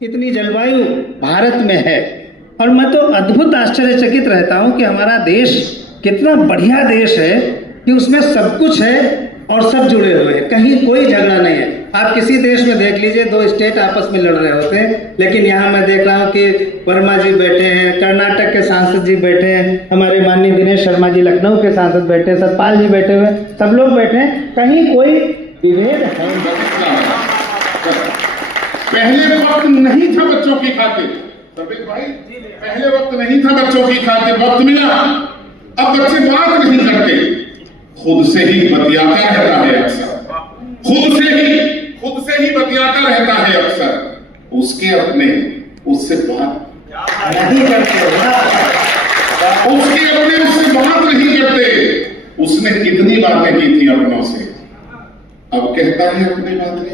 इतनी जलवायु भारत में है और मैं तो अद्भुत आश्चर्यचकित रहता हूं कि हमारा देश कितना बढ़िया देश है कि उसमें सब कुछ है और सब जुड़े हुए हैं, कहीं कोई झगड़ा नहीं है। आप किसी देश में देख लीजिए, दो स्टेट आपस में लड़ रहे होते हैं, लेकिन यहाँ मैं देख रहा हूँ कि वर्मा जी बैठे हैं, कर्नाटक के सांसद जी बैठे हैं, हमारे माननीय दिनेश शर्मा जी लखनऊ के सांसद बैठे हैं, सतपाल जी बैठे हुए, सब लोग बैठे हैं, कहीं कोई विभेद है। पहले वक्त नहीं था बच्चों की खातिर, सफेद भाई, पहले वक्त नहीं था बच्चों की खातिर, वक्त मिला। अब बच्चे बात नहीं करते, खुद से ही बतियाता रहता है अक्सर, खुद से ही बतियाता रहता है अक्सर। उसके अपने उससे बात नहीं करते, उसके अपने उससे बात नहीं करते। उसने कितनी बातें की थी अपनों से, अब कहता है अपनी बातें।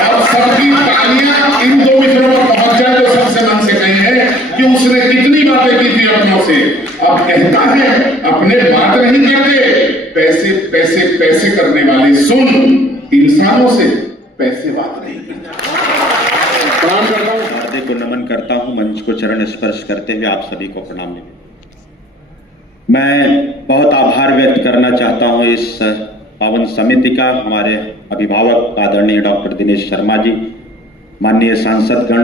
अब सबकी तालियां इन दो मित्रों पर पहुंच जाए तो सबसे मन से कहें कि उसने कितनी बातें की थी अपनों से, अब कहता है अपने बात नहीं करते। पैसे पैसे पैसे करने वाले सुन, इंसानों से पैसे बात नहीं करते। प्रणाम करता हूं, हार्दिक को नमन करता हूं, मंच को चरण स्पर्श करते हुए आप सभी को प्रणाम। मैं बहुत आभार व्यक्त करना चाहता हूं इस पावन समिति का, हमारे अभिभावक आदरणीय डॉक्टर दिनेश शर्मा जी, माननीय सांसदगण,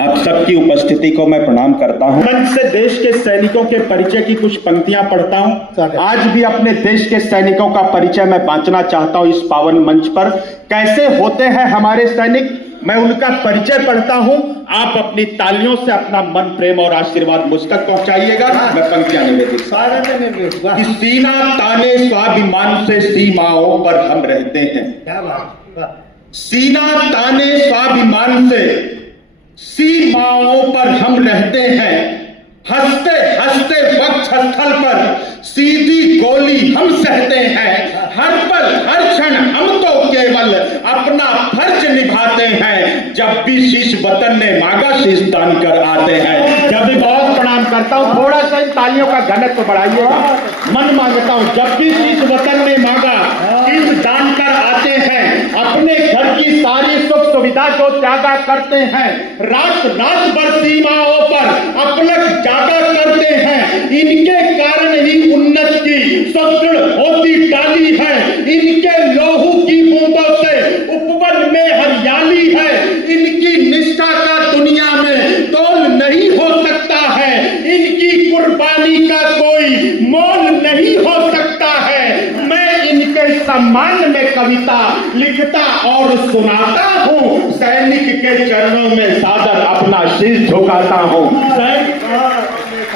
आप सबकी उपस्थिति को मैं प्रणाम करता हूं। मंच से देश के सैनिकों के परिचय की कुछ पंक्तियां पढ़ता हूं। आज भी अपने देश के सैनिकों का परिचय मैं बांटना चाहता हूं इस पावन मंच पर। कैसे होते हैं हमारे सैनिक, मैं उनका परिचय पढ़ता हूं। आप अपनी तालियों से अपना मन, प्रेम और आशीर्वाद मुझ तक पहुंचाइएगा। मैं पंक्तियां निवेदित कि सीना ताने स्वाभिमान से सीमाओं पर हम रहते हैं। क्या बात, सीना ताने स्वाभिमान से सीमाओं पर हम रहते हैं। हंसते हंसते वक्षस्थल पर सीधी गोली हम सहते हैं। हर पल हर क्षण हम तो केवल अपना फर्ज निभाते हैं। जब भी शीश वतन ने मांगा शीश दान कर आते हैं। जब भी बहुत प्रणाम करता हूँ, थोड़ा सा इन तालियों का घनत्व बढ़ाइएगा। मन मांगता हूँ, जब भी शीश वतन ने मांगा शीश दान कर आते हैं। अपने घर की सारी सुख सुविधा जो त्यागा करते हैं, रात रात भर सीमाओं पर अपलक जागा करते हैं। इनके कारण ही उन्नत की सुदृढ़ होती डाली है। इनके लोहू की बूंदों से उपवन में हरियाली है। इनकी निष्ठा का दुनिया में तोल नहीं हो सकता है। इनकी कुर्बानी का कोई मोल नहीं हो सकता है। मैं इनके सम्मान में कविता लिखता और सुनाता हूँ। सैनिक के चरणों में सादर अपना शीश झुकाता हूँ।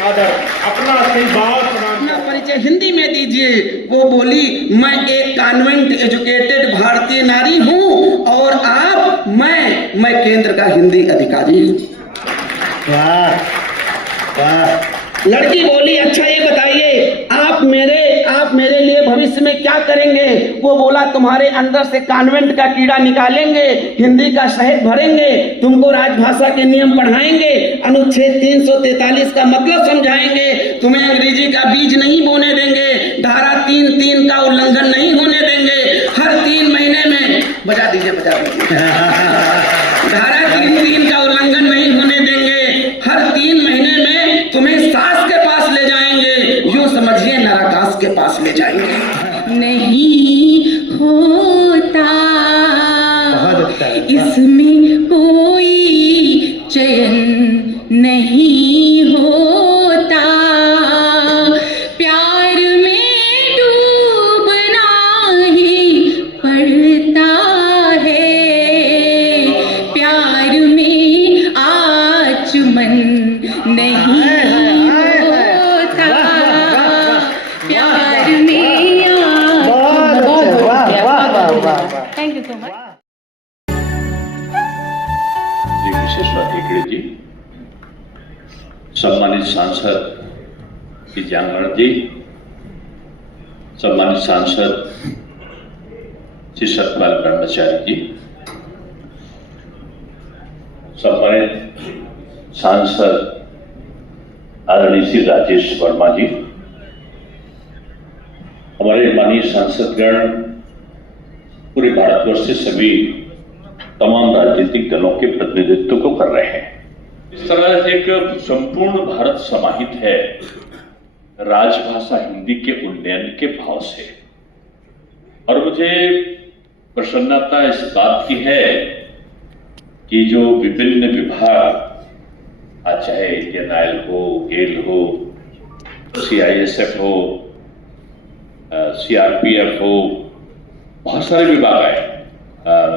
अपना अपना परिचय हिंदी में दीजिए। वो बोली, मैं एक कॉन्वेंट एजुकेटेड भारतीय नारी हूँ और आप मैं केंद्र का हिंदी अधिकारी हूँ। वाह वाह। लड़की बोली, अच्छा ये बताइए आप मेरे लिए भविष्य में क्या करेंगे? वो बोला, तुम्हारे अंदर से कॉन्वेंट का कीड़ा निकालेंगे, हिंदी का शहद भरेंगे, तुमको राजभाषा के नियम पढ़ाएंगे, अनुच्छेद 343 का मतलब समझाएंगे, तुम्हें अंग्रेजी का बीज नहीं बोने देंगे, धारा 3(3) का उल्लंघन नहीं होने देंगे, हर 3 महीने में बजा दीजिए धारा 3(3) का उल्लंघन नहीं होने देंगे, हर 3 महीने में तुम्हें सास के पास ले जाएंगे, यूं समझिए नराकाश के पास ले जाएंगे। नहीं होता इसमें कोई चयन नहीं होता। प्यार में डूबना ही पड़ता है। प्यार में आचमन नहीं होता। प्यार में thank you so much. Vishweshwar Hegde ji, सम्मानित सांसद विजयांगण जी, सम्मानित सांसद श्री सतपाल ब्रह्मचारी जी, सम्मानित सांसद आदरणीय श्री राजेश वर्मा जी, हमारे माननीय सांसदगण, पूरे भारतवर्ष से सभी तमाम राजनीतिक दलों के प्रतिनिधित्व को कर रहे हैं। इस तरह एक संपूर्ण भारत समाहित है राजभाषा हिंदी के उन्नयन के भाव से। और मुझे प्रसन्नता इस बात की है कि जो विभिन्न विभाग, आज चाहे इंडियन ऑयल हो, गेल हो, CISF हो, CRPF हो, बहुत सारे विभाग आए,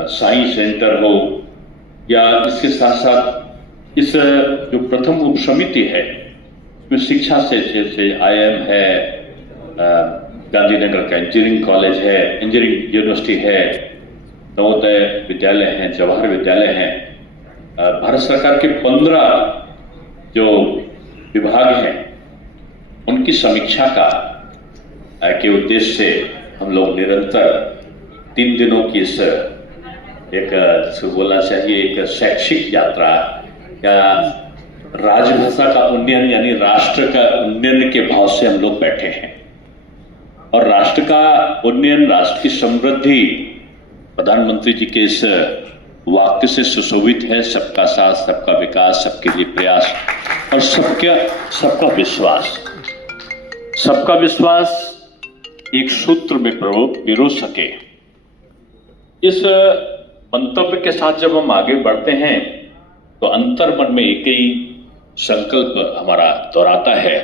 साइंस सेंटर हो, या इसके साथ साथ इस जो प्रथम उप समिति है उसमें शिक्षा से जैसे IIM है, गांधीनगर का इंजीनियरिंग कॉलेज है, इंजीनियरिंग यूनिवर्सिटी है, नवोदय विद्यालय हैं, जवाहर विद्यालय हैं, भारत सरकार के 15 जो विभाग हैं उनकी समीक्षा का के उद्देश्य से हम लोग निरंतर 3 दिनों की इस एक बोलना चाहिए एक शैक्षिक यात्रा या राजभाषा का उन्नयन यानी राष्ट्र का उन्नयन के भाव से हम लोग बैठे हैं। और राष्ट्र का उन्नयन, राष्ट्र की समृद्धि प्रधानमंत्री जी के इस वाक्य से सुशोभित है। सबका साथ, सबका विकास, सबके लिए प्रयास और सबका विश्वास। सबका विश्वास एक सूत्र में पिरो सके, इस मंतव्य के साथ जब हम आगे बढ़ते हैं तो अंतर्मन में एक ही संकल्प हमारा दोहराता है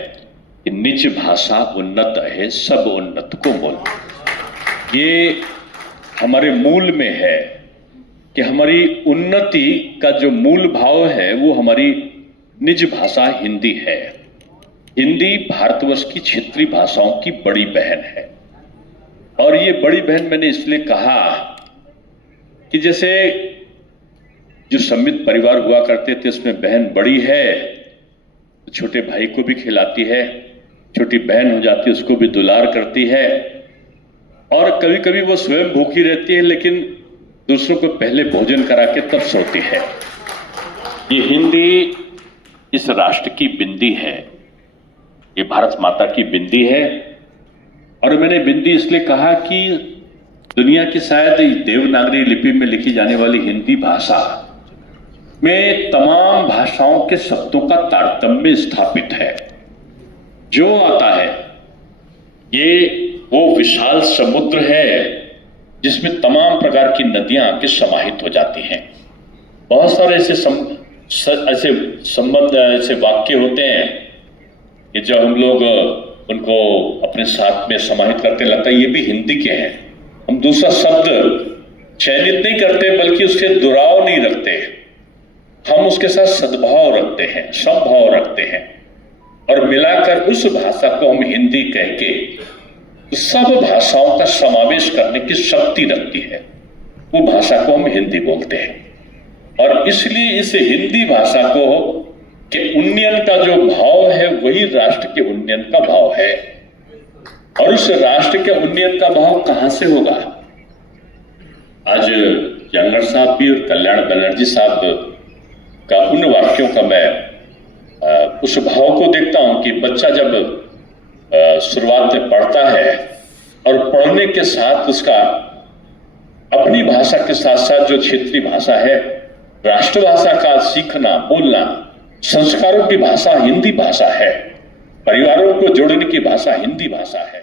कि निज भाषा उन्नत है, सब उन्नत को मोल। ये हमारे मूल में है कि हमारी उन्नति का जो मूल भाव है वो हमारी निज भाषा हिंदी है। हिंदी भारतवर्ष की क्षेत्रीय भाषाओं की बड़ी बहन है। और ये बड़ी बहन मैंने इसलिए कहा कि जैसे जो संमित परिवार हुआ करते थे उसमें बहन बड़ी है तो छोटे भाई को भी खिलाती है, छोटी बहन हो जाती है उसको भी दुलार करती है, और कभी कभी वो स्वयं भूखी रहती है लेकिन दूसरों को पहले भोजन करा के तब सोती है। ये हिंदी इस राष्ट्र की बिंदी है, ये भारत माता की बिंदी है। और मैंने बिंदी इसलिए कहा कि दुनिया की शायद देवनागरी लिपि में लिखी जाने वाली हिंदी भाषा में तमाम भाषाओं के शब्दों का तारतम्य स्थापित है। जो आता है ये वो विशाल समुद्र है जिसमें तमाम प्रकार की नदियां आके समाहित हो जाती हैं। बहुत सारे ऐसे वाक्य होते हैं कि जब हम लोग उनको अपने साथ में समाहित करते लगता है ये भी हिंदी के हैं। हम दूसरा शब्द चयनित नहीं करते बल्कि उसके दुराव नहीं रखते, हम उसके साथ सद्भाव रखते हैं, समभाव रखते हैं, और मिलाकर उस भाषा को हम हिंदी कह के सब भाषाओं का समावेश करने की शक्ति रखती है। वो भाषा को हम हिंदी बोलते हैं। और इसलिए इस हिंदी भाषा को के उन्नयन का जो भाव है वही राष्ट्र के उन्नयन का भाव है। और उस राष्ट्र के उन्नयन का भाव कहां से होगा? आज जंगड़ साहब भी और कल्याण बनर्जी साहब का उन वाक्यों का मैं उस भाव को देखता हूं कि बच्चा जब शुरुआत में पढ़ता है और पढ़ने के साथ उसका अपनी भाषा के साथ साथ जो क्षेत्रीय भाषा है, राष्ट्रभाषा का सीखना, बोलना, संस्कारों की भाषा हिंदी भाषा है, परिवारों को जोड़ने की भाषा हिंदी भाषा है।